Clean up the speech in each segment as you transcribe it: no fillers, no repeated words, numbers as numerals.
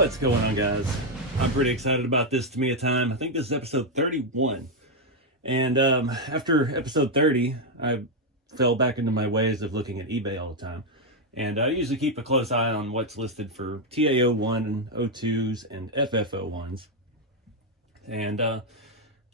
What's going on, guys? I'm pretty excited about this Tamiya time. I think this is episode 31. And after episode 30, I fell back into my ways of looking at eBay all the time. And I usually keep a close eye on what's listed for TA01 and O2s and FF01s. And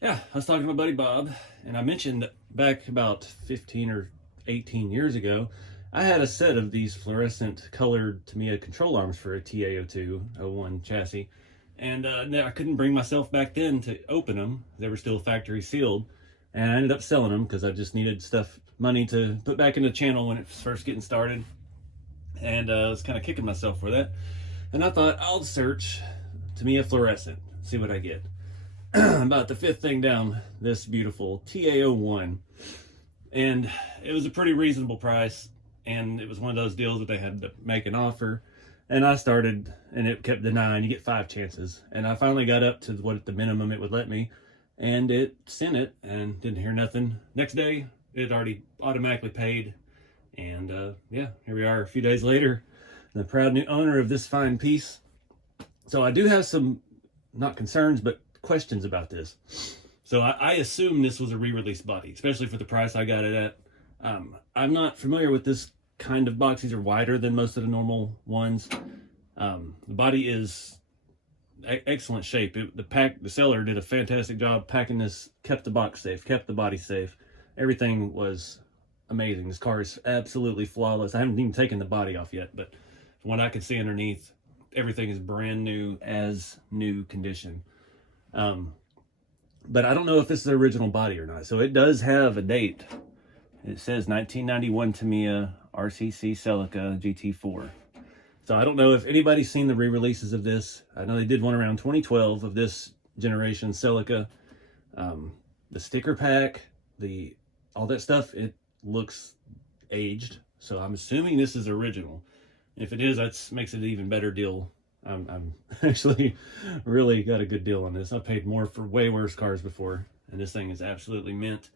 yeah, I was talking to my buddy Bob, and I mentioned back about 15 or 18 years ago, I had a set of these fluorescent colored Tamiya control arms for a TA02-01 chassis. And I couldn't bring myself back then to open them. They were still factory sealed. And I ended up selling them because I just needed money to put back in the channel when it was first getting started. And I was kind of kicking myself for that. And I thought, I'll search Tamiya Fluorescent, see what I get. About the fifth thing down, this beautiful TA01. And it was a pretty reasonable price. And it was one of those deals that they had to make an offer. And I started, and it kept denying. You get 5 chances. And I finally got up to what the minimum it would let me. And it sent it, and didn't hear nothing. Next day, it already automatically paid. And yeah, here we are a few days later. The proud new owner of this fine piece. So I do have some, not concerns, but questions about this. So I assume this was a re-release body, especially for the price I got it at. I'm not familiar with this kind of box. These are wider than most of the normal ones. The body is excellent shape. The seller did a fantastic job packing this, kept the box safe, kept the body safe. Everything was amazing. This car is absolutely flawless. I haven't even taken the body off yet, but from what I can see underneath, everything is brand new, as new condition. But I don't know if this is the original body or not. So it does have a date. It says 1991 Tamiya RCC Celica GT4. So I don't know if anybody's seen the re-releases of this. I know they did one around 2012 of this generation Celica. The sticker pack, all that stuff, it looks aged. So I'm assuming this is original. If it is, that makes it an even better deal. I'm actually really got a good deal on this. I've paid more for way worse cars before, and this thing is absolutely mint.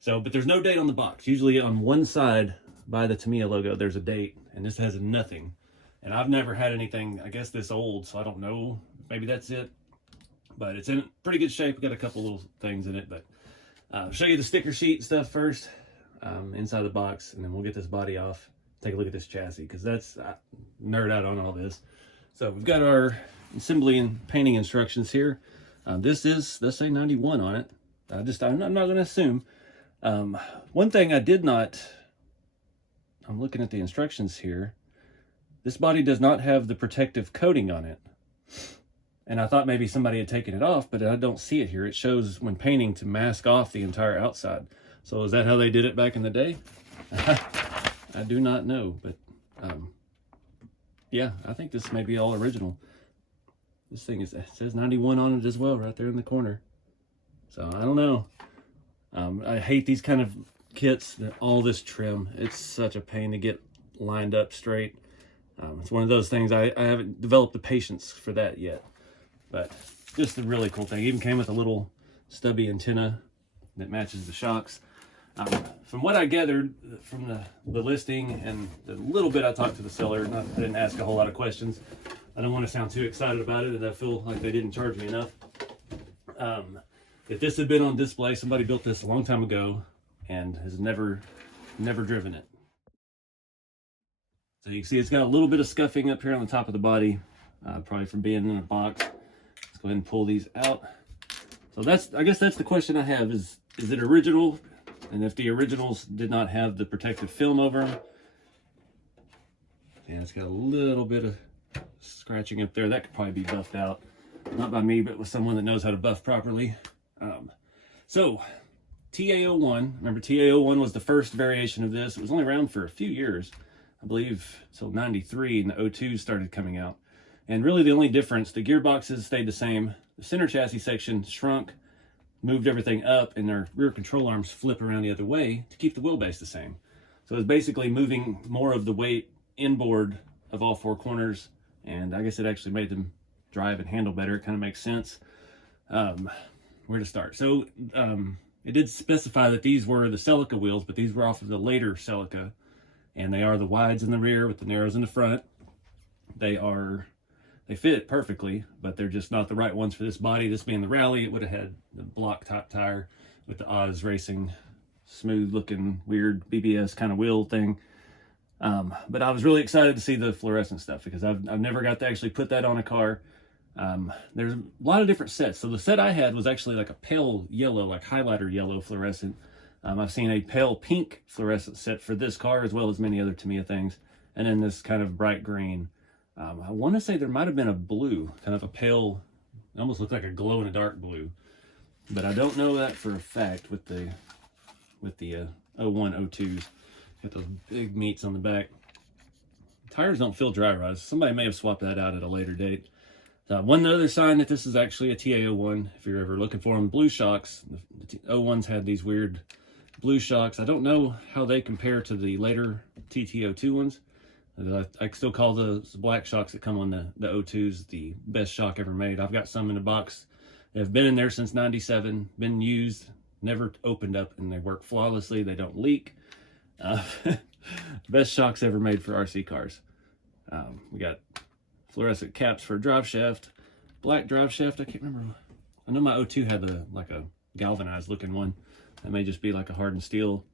So, but there's no date on the box. Usually on one side by the Tamiya logo, there's a date, and this has nothing. And I've never had anything, I guess, this old, so I don't know. Maybe that's it. But it's in pretty good shape. Got a couple little things in it, but I'll show you the sticker sheet and stuff first, inside the box, and then we'll get this body off. Take a look at this chassis, because that's nerd out on all this. So we've got our assembly and painting instructions here. This is, let's say 91 on it. I'm not going to assume. One thing I did not, I'm looking at the instructions here. This body does not have the protective coating on it. And I thought maybe somebody had taken it off, but I don't see it here. It shows when painting to mask off the entire outside. So is that how they did it back in the day? I do not know, but yeah, I think this may be all original. This thing it says 91 on it as well, right there in the corner. So I don't know. I hate these kind of kits, all this trim. It's such a pain to get lined up straight. It's one of those things, I haven't developed the patience for that yet. But just a really cool thing. It even came with a little stubby antenna that matches the shocks. From what I gathered from the listing and the little bit I talked to the seller, I didn't ask a whole lot of questions. I don't want to sound too excited about it, and I feel like they didn't charge me enough. If this had been on display, somebody built this a long time ago and has never driven it. So you can see it's got a little bit of scuffing up here on the top of the body, probably from being in a box. Let's go ahead and pull these out. So I guess that's the question I have is it original? And if the originals did not have the protective film over them, yeah, it's got a little bit of scratching up there. That could probably be buffed out. Not by me, but with someone that knows how to buff properly. So TA01, remember TA01 was the first variation of this. It was only around for a few years, I believe until 93, and the O2s started coming out. And really the only difference, the gearboxes stayed the same. The center chassis section shrunk, moved everything up, and their rear control arms flip around the other way to keep the wheelbase the same. So it's basically moving more of the weight inboard of all 4 corners, and I guess it actually made them drive and handle better. It kind of makes sense. Where to start? So it did specify that these were the Celica wheels, but these were off of the later Celica, and they are the wides in the rear with the narrows in the front. They are They fit perfectly, but they're just not the right ones for this body. This being the Rally, it would have had the block top tire with the Oz Racing smooth looking weird BBS kind of wheel thing. But I was really excited to see the fluorescent stuff because I've never got to actually put that on a car. There's a lot of different sets. So the set I had was actually like a pale yellow, like highlighter yellow fluorescent. I've seen a pale pink fluorescent set for this car as well as many other Tamiya things. And then this kind of bright green. I want to say there might have been a blue, kind of a pale, almost looked like a glow in the dark blue. But I don't know that for a fact with the 01, 02s. Got those big meats on the back. Tires don't feel dry rot. Somebody may have swapped that out at a later date. One other sign that this is actually a TA01, if you're ever looking for them, blue shocks. The 01s had these weird blue shocks. I don't know how they compare to the later TT02 ones. I still call the black shocks that come on the 02s the best shock ever made. I've got some in the box. They've been in there since 97, been used, never opened up, and they work flawlessly. They don't leak. Best shocks ever made for RC cars. We got fluorescent caps for drive shaft, black drive shaft. I can't remember. I know my 02 had like a galvanized looking one. That may just be like a hardened steel,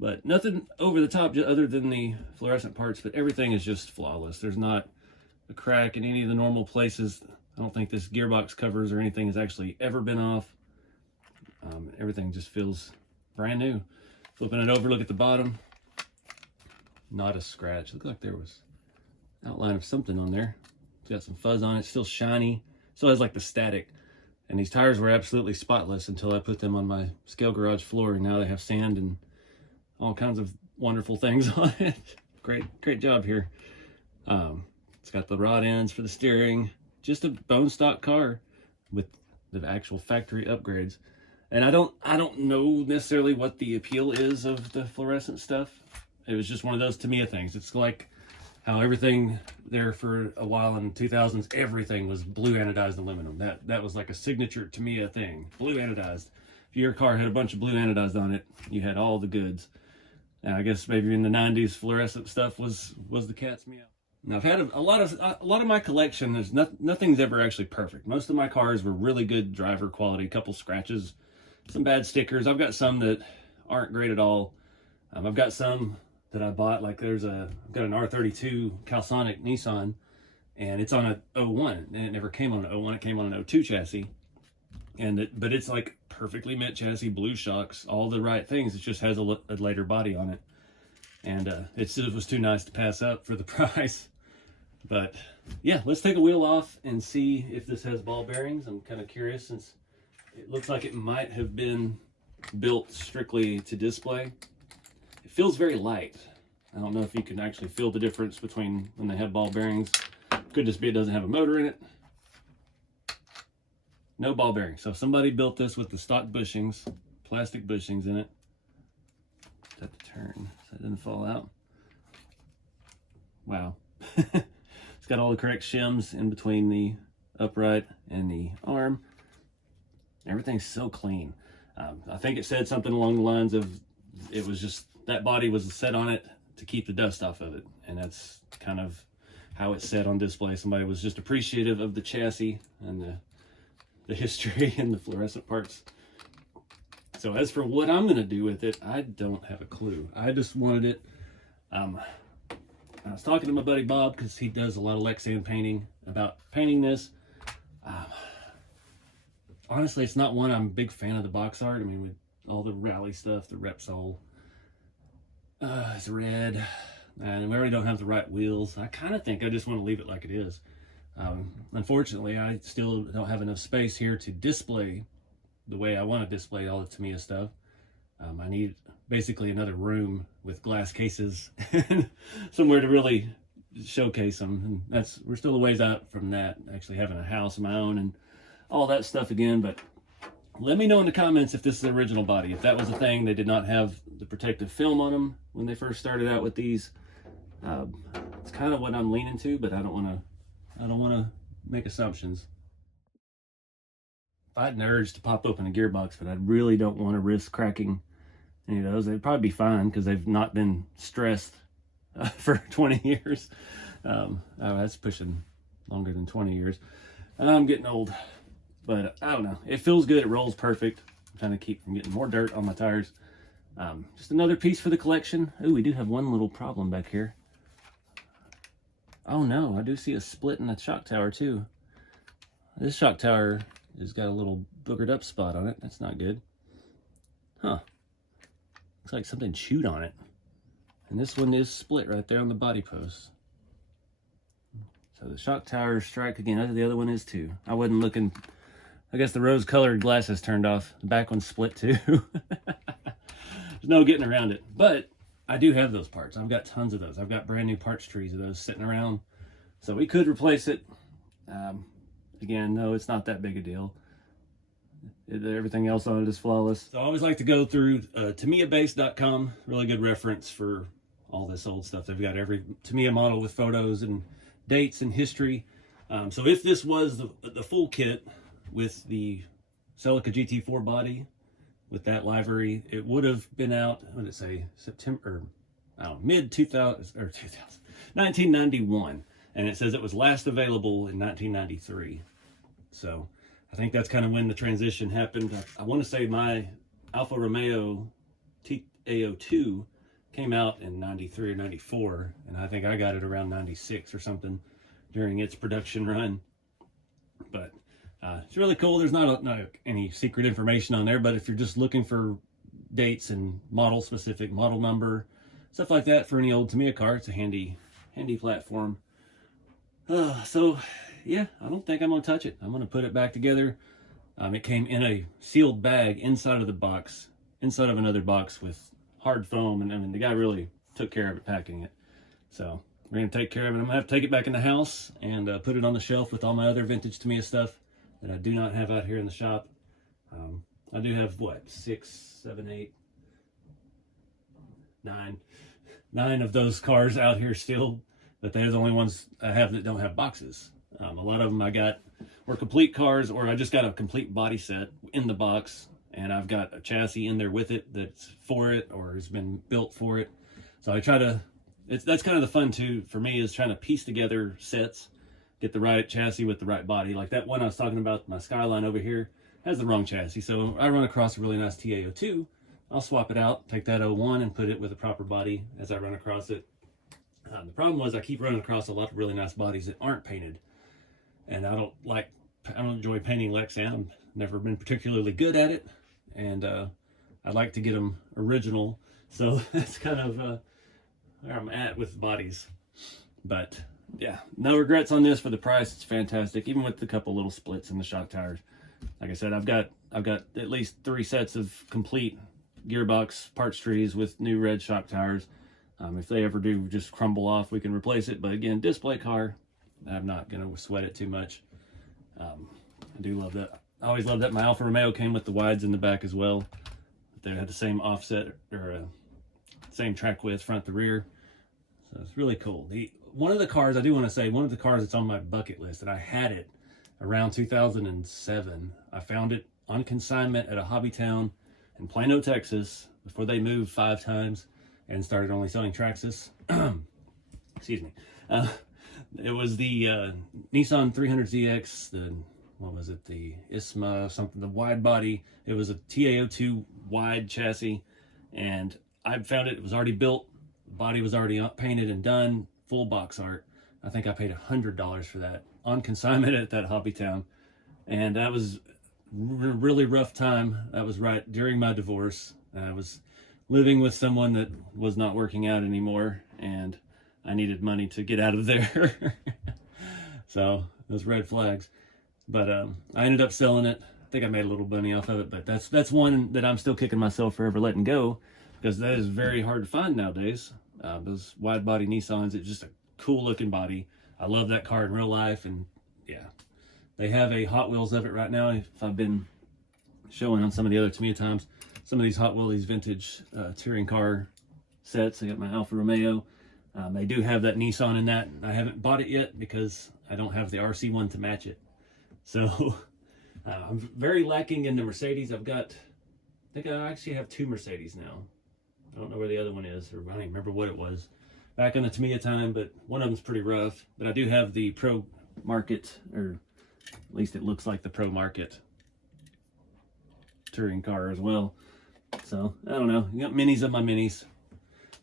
but nothing over the top other than the fluorescent parts. But everything is just flawless. There's not a crack in any of the normal places. I don't think this gearbox covers or anything has actually ever been off. Everything just feels brand new. Flipping it over, look at the bottom. Not a scratch. Looked like there was outline of something on there. It's got some fuzz on it. Still shiny. Still has like the static. And these tires were absolutely spotless until I put them on my scale garage floor. And now they have sand and all kinds of wonderful things on it. Great job here. It's got the rod ends for the steering. Just a bone stock car with the actual factory upgrades. And I don't know necessarily what the appeal is of the fluorescent stuff. It was just one of those Tamiya things. It's like how everything there for a while in the 2000s, everything was blue anodized aluminum. That was like a signature Tamiya thing, blue anodized. If your car had a bunch of blue anodized on it, you had all the goods. And I guess maybe in the 90s, fluorescent stuff was the cat's meow. Now I've had a lot of my collection. There's nothing's ever actually perfect. Most of my cars were really good driver quality. A couple scratches, some bad stickers. I've got some that aren't great at all. I've got some that I bought, like I've got an R32 Calsonic Nissan, and it's on a 01, and it never came on an 01. It came on an 02 chassis, but it's like perfectly mint chassis, blue shocks, all the right things. It just has a later body on it, and it was too nice to pass up for the price. But yeah, let's take a wheel off and see if this has ball bearings. I'm kind of curious, since it looks like it might have been built strictly to display. It feels very light. I don't know if you can actually feel the difference between when they have ball bearings. Could just be it doesn't have a motor in it. No ball bearings. So somebody built this with the stock bushings, plastic bushings in it. Just have to turn so it doesn't fall out. Wow. It's got all the correct shims in between the upright and the arm. Everything's so clean. I think it said something along the lines of it was just that body was set on it to keep the dust off of it, and that's kind of how it's set on display. Somebody was just appreciative of the chassis and the history and the fluorescent parts. So as for what I'm going to do with it, I don't have a clue. I just wanted it. I was talking to my buddy Bob, because he does a lot of Lexan painting, about painting this. Honestly, it's not one I'm a big fan of the box art. I mean, with all the rally stuff, the Repsol, it's red, and we already don't have the right wheels. I kind of think I just want to leave it like it is. Unfortunately, I still don't have enough space here to display the way I want to display all the Tamiya stuff. I need basically another room with glass cases and somewhere to really showcase them. And we're still a ways out from that, actually having a house of my own and all that stuff again. But let me know in the comments if this is the original body. If that was a thing, they did not have the protective film on them when they first started out with these. It's kind of what I'm leaning to, but I don't want to make assumptions. I had an urge to pop open a gearbox, but I really don't want to risk cracking any of those. They'd probably be fine because they've not been stressed for 20 years. Oh, that's pushing longer than 20 years. I'm getting old, but I don't know. It feels good. It rolls perfect. I'm trying to keep from getting more dirt on my tires. Just another piece for the collection. Oh, we do have one little problem back here. Oh no, I do see a split in the shock tower too. This shock tower has got a little boogered up spot on it. That's not good. Huh. Looks like something chewed on it. And this one is split right there on the body post. So the shock tower strike again. The other one is too. I wasn't looking. I guess the rose colored glasses turned off. The back one's split too. There's no getting around it. But I do have those parts. I've got tons of those. I've got brand new parts trees of those sitting around. So we could replace it. Again, no, it's not that big a deal. Everything else on it is flawless. So I always like to go through TamiyaBase.com. Really good reference for all this old stuff. They've got every Tamiya model with photos and dates and history. So if this was the full kit with the Celica GT4 body with that livery, it would have been out, what did it say, September, mid 2000 or 1991. And it says it was last available in 1993. So I think that's kind of when the transition happened. I want to say my Alfa Romeo TAO2 came out in 93 or 94, and I think I got it around 96 or something during its production run. But it's really cool. There's not any secret information on there, but if you're just looking for dates and model specific, model number, stuff like that for any old Tamiya car, it's a handy platform. So yeah, I don't think I'm gonna touch it. I'm gonna put it back together. It came in a sealed bag inside of the box, inside of another box with hard foam, and I mean the guy really took care of it packing it. So we're gonna take care of it. I'm gonna have to take it back in the house and put it on the shelf with all my other vintage Tamiya stuff that I do not have out here in the shop. I do have what, 6, 7, 8, 9 of those cars out here still, but they're the only ones I have that don't have boxes. A lot of them I got were complete cars, or I just got a complete body set in the box, and I've got a chassis in there with it that's for it or has been built for it. So I try to, that's kind of the fun too for me, is trying to piece together sets, get the right chassis with the right body. Like that one I was talking about, my Skyline over here, has the wrong chassis. So I run across a really nice TAO2, I'll swap it out, take that 01 and put it with a proper body as I run across it. The problem was I keep running across a lot of really nice bodies that aren't painted. And I don't enjoy painting Lexan. I've never been particularly good at it, and I like to get them original. So that's kind of where I'm at with bodies. But yeah, no regrets on this for the price. It's fantastic, even with a couple little splits in the shock tires. Like I said, I've got at least 3 sets of complete gearbox parts trees with new red shock tires. If they ever do just crumble off, we can replace it. But again, display car, I'm not going to sweat it too much. I do love that. I always loved that my Alfa Romeo came with the wides in the back as well. They had the same offset, or same track width front to rear. So it's really cool. One of the cars, I do want to say, one of the cars that's on my bucket list, and I had it around 2007. I found it on consignment at a hobby town in Plano, Texas, before they moved 5 times and started only selling Traxxas. Excuse me. It was the Nissan 300ZX, what was it, the Isma something, the wide body. It was a TAO2 wide chassis, and I found it was already built, the body was already painted and done, full box art. I think I paid $100 for that on consignment at that hobby town, and that was a really rough time. That was right during my divorce. I was living with someone that was not working out anymore, and I needed money to get out of there. So those red flags. But I ended up selling it. I think I made a little money off of it, but that's one that I'm still kicking myself for ever letting go, because that is very hard to find nowadays. Those wide body Nissans, it's just a cool looking body. I love that car in real life, and yeah, they have a Hot Wheels of it right now. If I've been showing on some of the other Tamiya times, some of these Hot Wheels, these vintage touring car sets. I got my Alfa Romeo. They do have that Nissan in that. I haven't bought it yet because I don't have the RC one to match it. So I'm very lacking in the Mercedes. I think I actually have 2 Mercedes now. I don't know where the other one is, or I don't even remember what it was back in the Tamiya time, but one of them's pretty rough. But I do have the Pro market, or at least it looks like the pro market touring car as well. So I don't know, you got minis of my minis.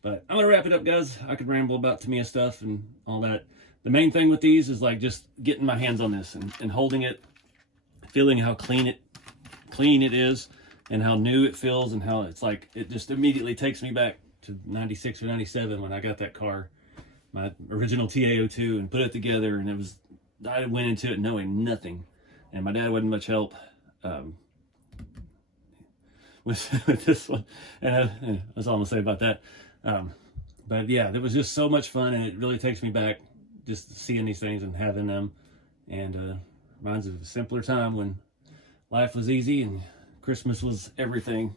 But I'm gonna wrap it up, guys. I could ramble about Tamiya stuff and all that. The main thing with these is like just getting my hands on this and holding it, feeling how clean it is, and how new it feels, and how it's like it just immediately takes me back to 96 or 97 when I got that car, my original TA02, and put it together. And it was, I went into it knowing nothing, and my dad wasn't much help with this one, and that's all I'm gonna say about that. But yeah, it was just so much fun, and it really takes me back just seeing these things and having them, and reminds of a simpler time when life was easy and Christmas was everything.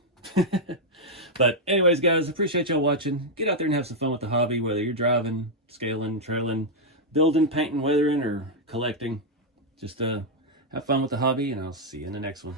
But anyways, guys, appreciate y'all watching. Get out there and have some fun with the hobby, whether you're driving, scaling, trailing, building, painting, weathering, or collecting. Just have fun with the hobby, and I'll see you in the next one.